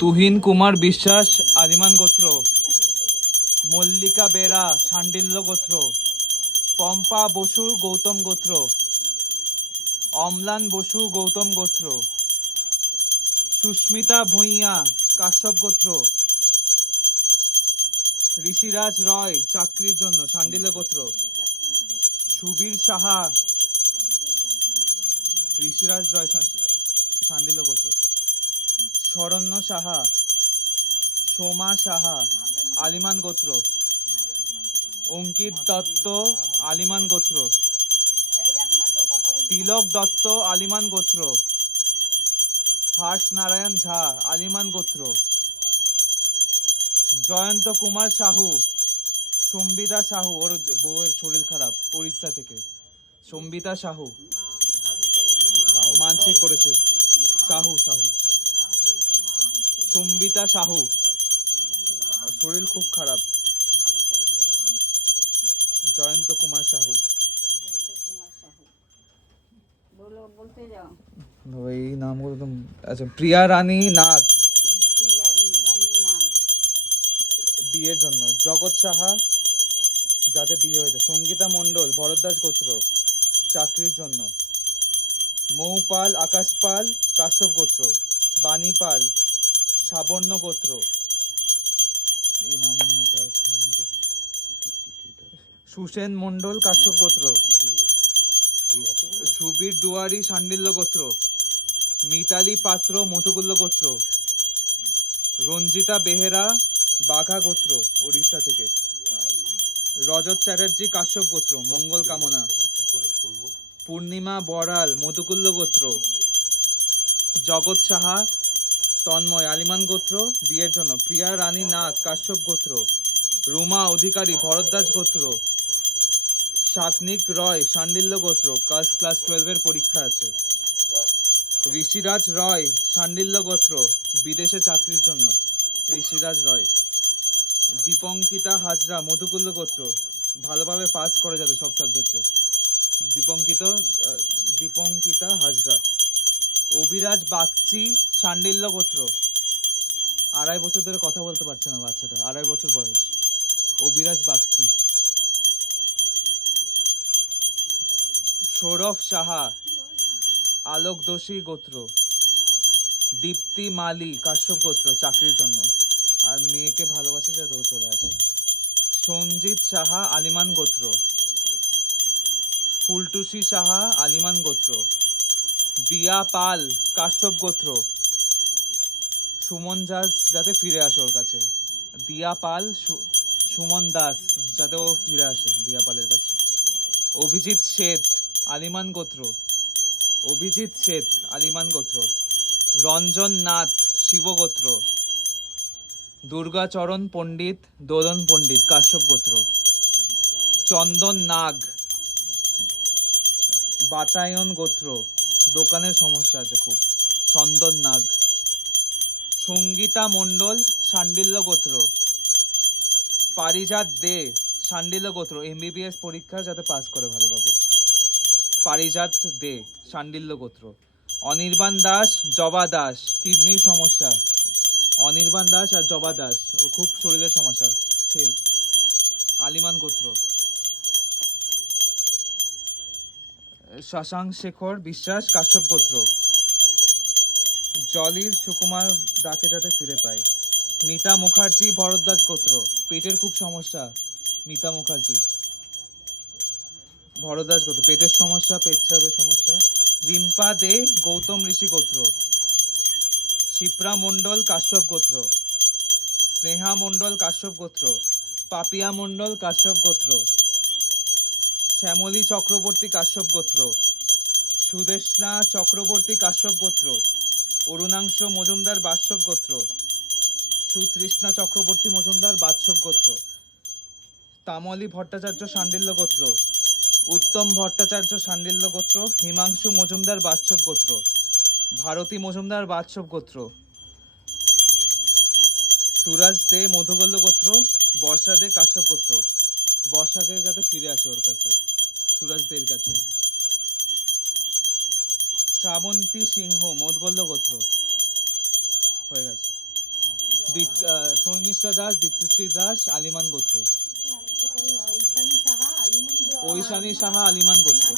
তুহিন কুমার বিশ্বাস আলিমান গোত্র। মল্লিকা বেরা শান্ডিল্য গোত্র। পম্পা বসু, গৌতম গোত্র। অম্লান বসু, গৌতম গোত্র। সুস্মিতা ভূঁইয়া, কাশ্যপ গোত্র। ঋষিরাজ রয়, চাকরির জন্য শান্ডিল্য গোত্র। সুবীর সাহা, ঋষিরাজ রয় শান্ডিল্য গোত্র। শরণ্য সাহা সোমা সাহা আলিমান গোত্র। অঙ্কিত দত্ত আলিমান গোত্র। তিলক দত্ত আলিমান গোত্র। হার্ষ নারায়ণ ঝা আলিমান গোত্র। জয়ন্ত কুমার সাহু সম্বিতা সাহু ওর বউয়ের শরীর খারাপ উড়িষ্যা থেকে। সম্বিতা সাহু। মানসিক করেছে। সাহু সাহু। সম্বিতা সাহু। শরীর খুব খারাপ। জয়ন্ত কুমার সাহু। এই নামগুলো তো আচ্ছা প্রিয়া রানী নাথ। বিয়ের জন্য। জগৎ সাহা যাদের বিয়ে হয়েছে। সঙ্গীতা মণ্ডল ভরদ্বাজ গোত্র চাকরির জন্য। মৌ পাল আকাশ পাল কাশ্যপ গোত্র বাণী পাল সাবর্ণ গোত্র। এই নাম মুখে আসছে সুসেন মণ্ডল কাশ্যপ গোত্র। সুবীর দুয়ারি শান্ডিল্য গোত্র। মিতালি পাত্র মধুকুল্ল গোত্র। রঞ্জিতা বেহেরা বাঘা গোত্র উড়িষ্যা থেকে। রজত চ্যাটার্জি কাশ্যপ গোত্র, মঙ্গল কামনা। পূর্ণিমা বড়াল মধুকুল্ল গোত্র। জগৎ সাহা তন্ময় আলিমান গোত্র, বিয়ের জন্য প্রিয়া রানী নাথ কাশ্যপ গোত্র, রুমা অধিকারী ভরদ্বাজ গোত্র শাকনিক রয় শান্ডিল্য গোত্র ক্লাস ক্লাস টুয়েলভের পরীক্ষা আছে। ঋষিরাজ রয় শান্ডিল্য গোত্র, বিদেশে চাকরির জন্য, ঋষিরাজ রয়। দীপঙ্কিতা হাজরা মধুকুল্ল গোত্র, ভালোভাবে পাস করে যাবে সব সাবজেক্টে দীপঙ্কিত দীপঙ্কিতা হাজরা। অভিরাজ বাগচি শান্ডিল্য গোত্র। আড়াই বছর ধরে কথা বলতে পারছে না বাচ্চাটা, আড়াই বছর বয়স। অভিরাজ বাগচি। সৌরভ সাহা আলোক দোষী গোত্র। দীপ্তি মালি, কাশ্যপ গোত্র, চাকরির জন্য। আর মেয়েকে ভালোবাসে যাতে ও চলে আসে। সঞ্জিত সাহা, আলিমান গোত্র। ফুলটুসি সাহা, আলিমান গোত্র। দিয়া পাল, কাশ্যপ গোত্র। সুমন দাস যাতে ফিরে আসে ওর কাছে। দিয়া পাল সুমন দাস যাতে ও ফিরে আসে দিয়া পালের কাছে। অভিজিৎ শেঠ, আলিমান গোত্র। অভিজিৎ শেঠ, আলিমান গোত্র। রঞ্জন নাথ শিবগোত্র দুর্গাচরণ পণ্ডিত দোদন পণ্ডিত, কাশ্যপ গোত্র। চন্দন নাগ। বাতায়ন গোত্র। দোকানের সমস্যা আছে খুব। চন্দন নাগ। সঙ্গীতা মণ্ডল শান্ডিল্য গোত্র। পারিজাত দে শান্ডিল্য গোত্র এমবিবিএস পরীক্ষা যাতে পাস করে ভালোভাবে। পারিজাত দে শান্ডিল্য গোত্র। অনির্বাণ দাস, জবা দাস, কিডনির সমস্যা। অনির্বাণ দাস আর জবা দাস ও খুব শরীরের সমস্যা ছেল আলিমান গোত্র। শশাঙ্ক শেখর, বিশ্বাস কাশ্যপ গোত্র। জলির সুকুমার ডাকে যাতে ফিরে পায়। মিতা মুখার্জি ভরদ্বাজ গোত্র, পেটের খুব সমস্যা মিতা মুখার্জির। ভরদ্বাজ গোত্র, পেটের সমস্যা পেচ্ছাপের সমস্যা। রিম্পা দে, গৌতম ঋষি গোত্র। শিপ্রা মণ্ডল, কাশ্যপ গোত্র। স্নেহা মণ্ডল, কাশ্যপ গোত্র। পাপিয়া মণ্ডল, কাশ্যপ গোত্র। শ্যামলী চক্রবর্তী, কাশ্যপ গোত্র। সুদেশনা চক্রবর্তী, কাশ্যপ গোত্র। অরুণাংশ মজুমদার বাৎসব গোত্র। সুতৃষ্ণা চক্রবর্তী মজুমদার বাৎসব গোত্র। তামলি ভট্টাচার্য শান্ডিল্য গোত্র। উত্তম ভট্টাচার্য শান্ডিল্য গোত্র, হিমাংশু মজুমদার বাৎসব গোত্র। ভারতী মজুমদার বাৎসব গোত্র। সুরাজ দে মধুগল্য গোত্র, বর্ষা দে কাশ্যপ গোত্র। বর্ষা দে যাতে ফিরে আসে ওর কাছে, সুরাজ দের কাছে। শ্রাবন্তী সিংহ মদগল্য গোত্র। হয়ে গেছে। শর্মিষ্ঠা দাস দীপ্তিশ্রী দাস আলিমান গোত্র। ঐশানী ঐশানী সাহা আলিমান গোত্র।